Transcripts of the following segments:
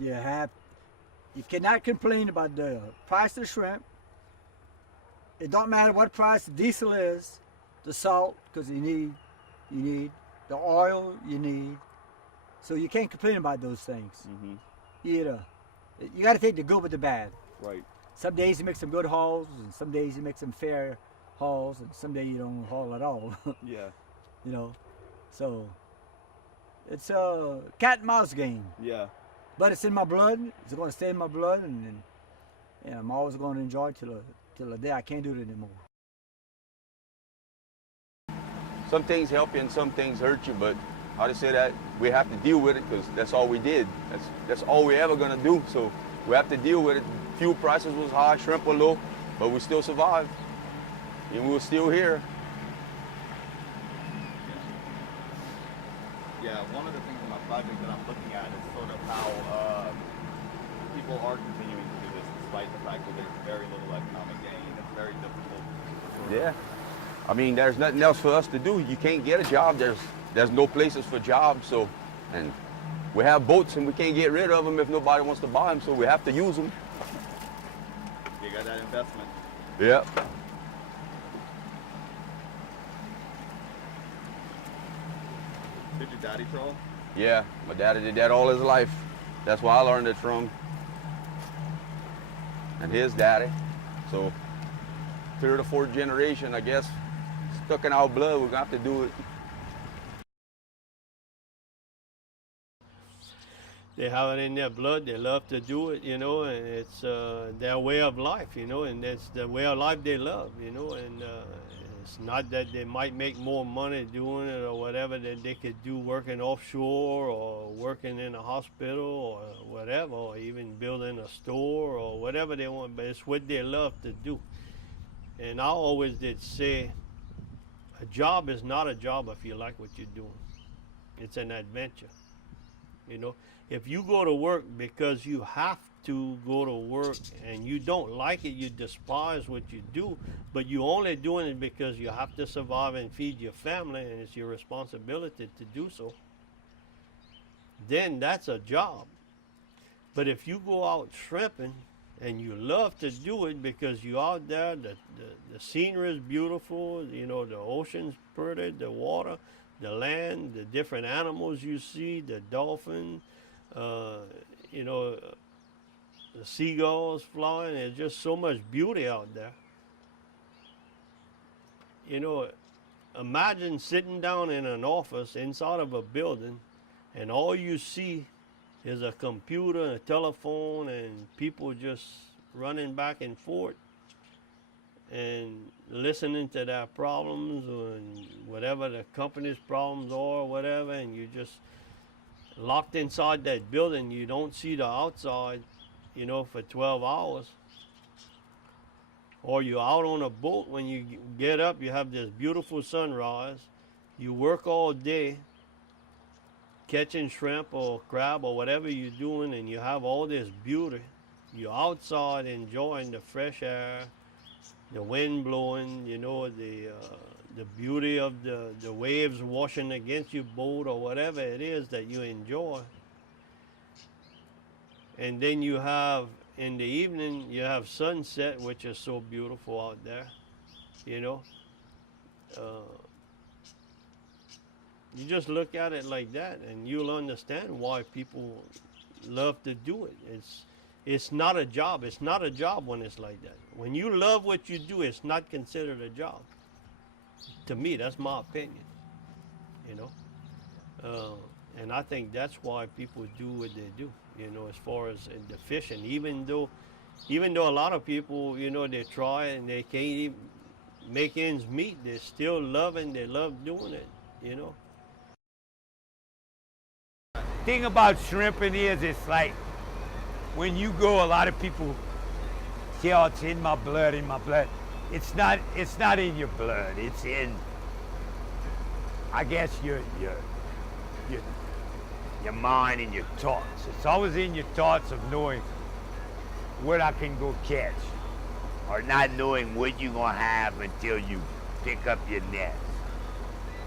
You cannot complain about the price of shrimp. It don't matter what price the diesel is, the salt, because you need the oil you need. So you can't complain about those things. Mm-hmm. You got to take the good with the bad. Right. Some days you make some good hauls, and some days you make some fair hauls, and some days you don't haul at all. Yeah. So it's a cat and mouse game. Yeah. But it's in my blood. It's going to stay in my blood, and I'm always going to enjoy it till the day I can't do it anymore. Some things help you and some things hurt you, but how to say that, we have to deal with it because that's all we did. That's all we ever gonna do. So we have to deal with it. Fuel prices was high, shrimp were low, but we still survived. And we're still here. Yeah, one of the things in my project that I'm looking at is sort of how people are continuing to do this despite the fact that there's very little economic gain. It's very difficult. Yeah. I mean, there's nothing else for us to do. You can't get a job. There's no places for jobs. So, and we have boats and we can't get rid of them if nobody wants to buy them. So we have to use them. You got that investment. Yeah. Did your daddy troll? Yeah, my daddy did that all his life. That's why I learned it from. And his daddy. So, third or fourth generation, I guess, stuck in our blood, we're gonna have to do it. They have it in their blood, they love to do it, and it's their way of life, and it's the way of life they love, and it's not that they might make more money doing it or whatever that they could do working offshore or working in a hospital or whatever, or even building a store or whatever they want, but it's what they love to do. And I always did say, a job is not a job if you like what you're doing. It's an adventure. If you go to work because you have to go to work and you don't like it, you despise what you do, but you're only doing it because you have to survive and feed your family and it's your responsibility to do so, then that's a job. But if you go out shrimping and you love to do it because you're out there, the scenery is beautiful, the ocean's pretty, the water, the land, the different animals you see, the dolphin, the seagulls flying, there's just so much beauty out there. Imagine sitting down in an office inside of a building and all you see is a computer and a telephone and people just running back and forth and listening to their problems and whatever the company's problems are or whatever, and you just locked inside that building. You don't see the outside, for 12 hours. Or you're out on a boat. When you get up, you have this beautiful sunrise. You work all day catching shrimp or crab or whatever you're doing, and you have all this beauty. You're outside enjoying the fresh air, the wind blowing, the beauty of the waves washing against your boat or whatever it is that you enjoy. And then you have, in the evening, you have sunset, which is so beautiful out there, You just look at it like that and you'll understand why people love to do it. It's not a job. It's not a job when it's like that. When you love what you do, it's not considered a job. To me, that's my opinion, and I think that's why people do what they do, as far as the fishing. Even though a lot of people, they try and they can't even make ends meet, they're still loving, they love doing it, Thing about shrimping is it's like when you go, a lot of people say, oh, it's in my blood, in my blood. It's not in your blood. It's in, I guess, your mind and your thoughts. It's always in your thoughts of knowing what I can go catch, or not knowing what you're gonna have until you pick up your net.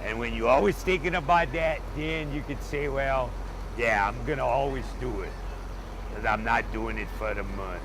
And when you're always thinking about that, then you could say, well, yeah, I'm gonna always do it. because I'm not doing it for the money.